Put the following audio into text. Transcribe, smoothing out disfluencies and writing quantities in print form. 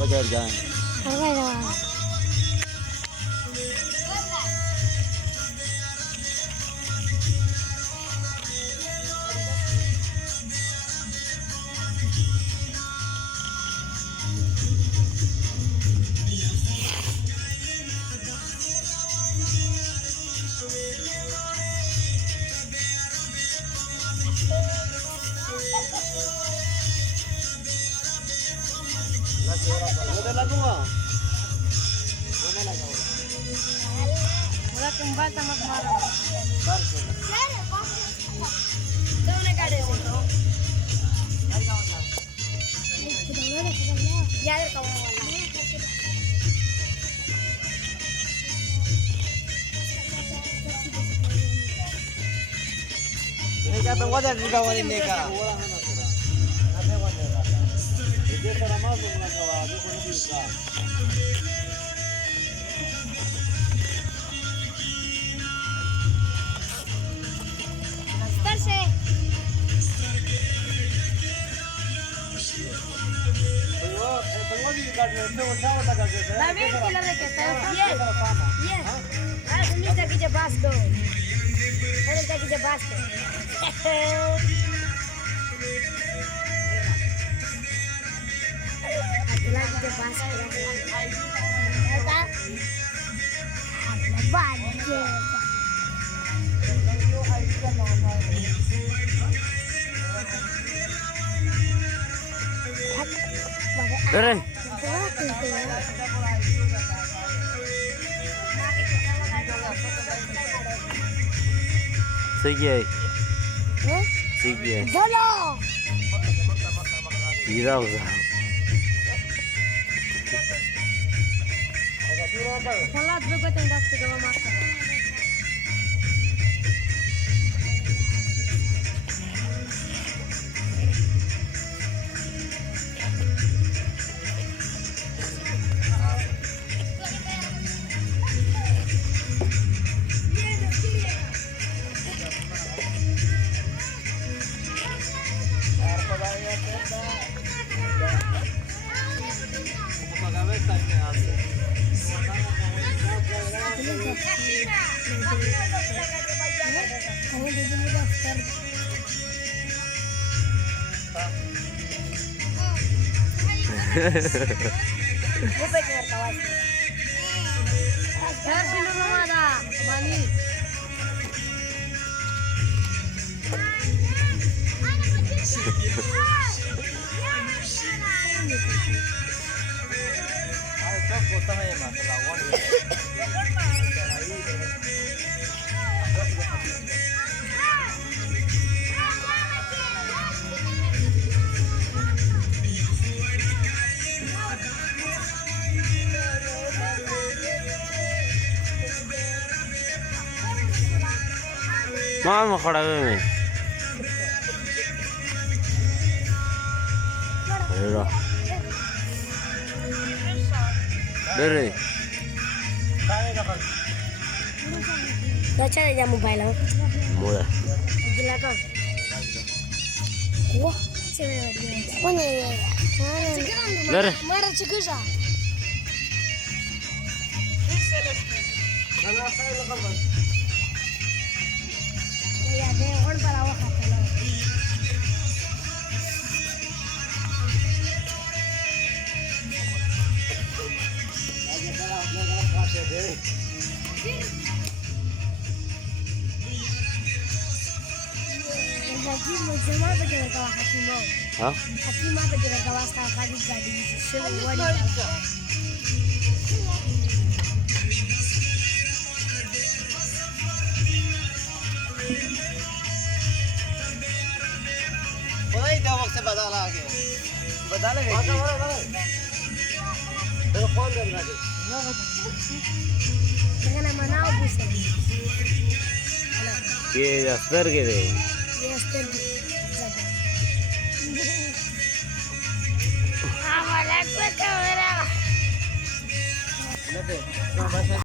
बजाय जाए कुंभार चमक मारो दोनों गाड़ी यार ini siapa yang wajar di bawah ini kak dia serama bunga kawah dia pun bisa Dere. Sige. Sige. बोलो Gira usa. salat begot yang dak segala makan Gue pengen kawas. Dar sini rumah ada, mani. Ayo kota hai masalah wan. मामा खड़ा है मैं हेरा डरे Baca aja mobile lo. मोड़ा Gila kan? Wah, cewek dia. Oh nih. डरे Marah cikusa. Ya deh, orang palawa kata lo. Lagi mau cuma berjalan kawah Hakimo. हाँ Hakimo berjalan kawah kali jadi sering wadi. Boleh dah waktu bada lagi. Bada lagi. Ada phone deh lagi. Dengan nama nau bisa. ये अस्तर के दे Yes, thank you. Amalak betul. Nanti,